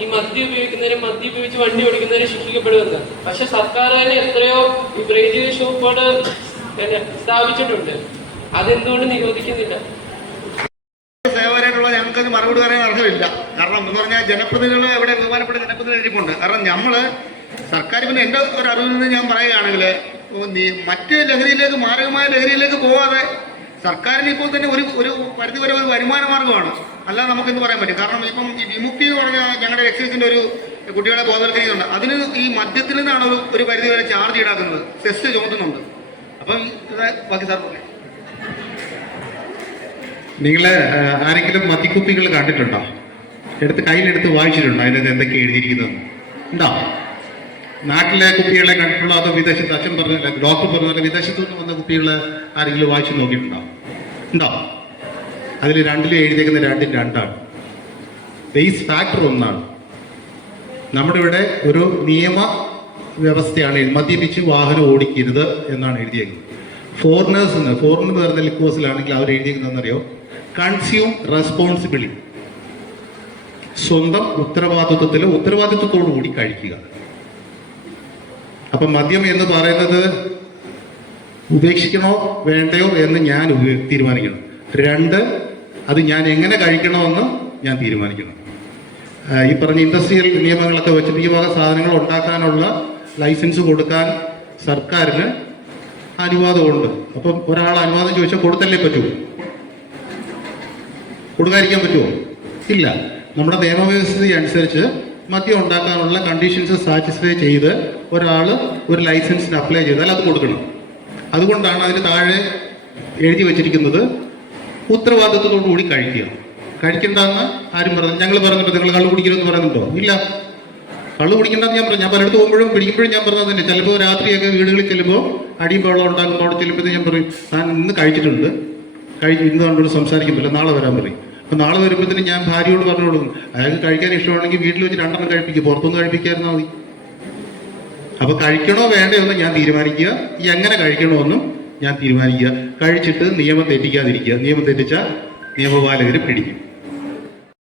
ഈ മദ്യം ഉപയോഗിക്കുന്നവരും മദ്യം ഉപയോഗിച്ച് വണ്ടി ഓടിക്കുന്നവരും ശിക്ഷിക്കപ്പെടുമെന്ന്. പക്ഷെ സർക്കാർ തന്നെ എത്രയോ ഈ ബ്രേജ് ഷോപ്പുകൾ സ്ഥാപിച്ചിട്ടുണ്ട്. അതെന്തുകൊണ്ട് നിരോധിക്കുന്നില്ല? സേവകരായിട്ടുള്ള ഞങ്ങൾക്ക് മറുപടി പറയാൻ അർഹമില്ല. കാരണം എന്ന് പറഞ്ഞാൽ ജനപ്രതിനിധികൾ എവിടെ ബഹുമാനപ്പെട്ട ജനപ്രതിനിധി ഇരിപ്പുണ്ട് കാരണം നമ്മൾ സർക്കാർ പിന്നെ എന്റെ ഒരു അറിവിൽ നിന്ന് ഞാൻ പറയുകയാണെങ്കിൽ മറ്റ് ലഹരിയിലേക്ക് മാരകമായ ലഹരിയിലേക്ക് പോവാതെ സർക്കാരിന് ഇപ്പോൾ തന്നെ ഒരു ഒരു പരിധിവരെ ഒരു വരുമാന മാർഗമാണ് അല്ലാതെ നമുക്ക് എന്ന് പറയാൻ പറ്റും കാരണം ഇപ്പം ഈ വിമുക്തി എന്ന് പറഞ്ഞാൽ ഞങ്ങളുടെ എക്സൈസിന്റെ ഒരു കുട്ടികളെ ബോധവൽക്കരിക്കുന്നുണ്ട്. അതിന് ഈ മദ്യത്തിൽ നിന്നാണ് ഒരു ഒരു പരിധി വരെ ചാർജ് ഈടാക്കുന്നത്. സെസ് ചുമത്തുന്നുണ്ട്. അപ്പം ബാക്കി സാർ പറയാം നിങ്ങൾ ആരെങ്കിലും മദ്യക്കുപ്പികൾ കണ്ടിട്ടുണ്ടോ? എടുത്ത് കയ്യിലെടുത്ത് വായിച്ചിട്ടുണ്ടോ? അതിനകത്ത് എന്തൊക്കെ എഴുതിയിരിക്കുന്നത്? ഉണ്ടോ? നാട്ടിലെ കുട്ടികളെ കണ്ടിട്ടുള്ള അതോ വിദേശത്ത് അച്ഛൻ പറഞ്ഞ ഡോക്ടർ പറഞ്ഞ വിദേശത്തു നിന്ന് വന്ന കുട്ടികളെ ആരെങ്കിലും വായിച്ചു നോക്കിയിട്ടുണ്ടാവും ഉണ്ടോ? അതിൽ രണ്ടിലും എഴുതിയേക്കുന്ന രണ്ടും രണ്ടാണ്. ബേസ് ഫാക്ടർ ഒന്നാണ്. നമ്മുടെ ഇവിടെ ഒരു നിയമ വ്യവസ്ഥയാണ് മദ്യപിച്ച് വാഹനം ഓടിക്കരുത് എന്നാണ് എഴുതിയേക്കുന്നത്. ഫോറിനേഴ്സ് എന്ന് ഫോറിനർ എന്ന് പറഞ്ഞ ലിക്കോസിലാണെങ്കിൽ അവർ എഴുതിയിരിക്കുന്നതെന്നറിയോ കൺസ്യൂം റെസ്പോൺസിബിലിറ്റി സ്വന്തം ഉത്തരവാദിത്വത്തിൽ ഉത്തരവാദിത്വത്തോടു കൂടി കഴിക്കുക. അപ്പം മദ്യം എന്ന് പറയുന്നത് ഉപേക്ഷിക്കണോ വേണ്ടയോ എന്ന് ഞാൻ തീരുമാനിക്കണം. രണ്ട് അത് ഞാൻ എങ്ങനെ കഴിക്കണമെന്ന് ഞാൻ തീരുമാനിക്കണം. ഈ പറഞ്ഞ ഇൻഡസ്ട്രിയൽ നിയമങ്ങളൊക്കെ വെച്ചിട്ട് ഈ വക സാധനങ്ങൾ ഉണ്ടാക്കാനുള്ള ലൈസൻസ് കൊടുക്കാൻ സർക്കാരിന് അനുവാദമുണ്ട്. അപ്പം ഒരാൾ അനുവാദം ചോദിച്ചാൽ കൊടുത്തല്ലേ പറ്റുമോ കൊടുക്കാതിരിക്കാൻ പറ്റുമോ? ഇല്ല. നമ്മുടെ നിയമവ്യവസ്ഥ അനുസരിച്ച് മദ്യം ഉണ്ടാക്കാനുള്ള കണ്ടീഷൻസ് സാറ്റിസ്ഫൈ ചെയ്ത് ഒരാൾ ഒരു ലൈസൻസിന് അപ്ലൈ ചെയ്താൽ അത് കൊടുക്കണം. അതുകൊണ്ടാണ് അതിന് താഴെ എഴുതി വച്ചിരിക്കുന്നത് ഉത്തരവാദിത്വത്തോടു കൂടി കഴിക്കുക. കഴിക്കണ്ടെന്ന് ആരും പറഞ്ഞു. ഞങ്ങൾ പറഞ്ഞിട്ട് നിങ്ങൾ കള്ളു കുടിക്കരുതെന്ന് പറയുന്നുണ്ടോ? ഇല്ല. കള്ളു കുടിക്കണ്ടെന്ന് ഞാൻ പറഞ്ഞു. ഞാൻ പലയിടത്ത് പോകുമ്പോഴും പിടിക്കുമ്പോഴും ഞാൻ പറഞ്ഞത് തന്നെ. ചിലപ്പോൾ രാത്രിയൊക്കെ വീടുകളിൽ ചെല്ലുമ്പോൾ അടിയും വെള്ളം ഉണ്ടാകുമ്പോൾ അവിടെ ചെല്ലുമ്പോൾ ഞാൻ പറയും ഞാൻ ഇന്ന് കഴിച്ചിട്ടുണ്ട്. കഴിഞ്ഞ് ഇന്ന് കണ്ടോട് സംസാരിക്കുന്നില്ല. നാളെ വരാൻ പറയും. അപ്പം നാളെ വരുമ്പോഴത്തേനും ഞാൻ ഭാര്യയോട് പറഞ്ഞോളൂ. അയാൾക്ക് കഴിക്കാൻ ഇഷ്ടമാണെങ്കിൽ വീട്ടിൽ വെച്ച് രണ്ടെണ്ണം കഴിപ്പിക്കും. പുറത്തൊന്നും കഴിപ്പിക്കായിരുന്നാൽ മതി. അപ്പൊ കഴിക്കണോ വേണ്ടയോ എന്ന് ഞാൻ തീരുമാനിക്കുക. ഈ എങ്ങനെ കഴിക്കണമെന്നും ഞാൻ തീരുമാനിക്കുക. കഴിച്ചിട്ട് നിയമം തെറ്റിക്കാതിരിക്കുക. നിയമം തെറ്റിച്ചാൽ നിയമപാലകർ പിടിക്കും.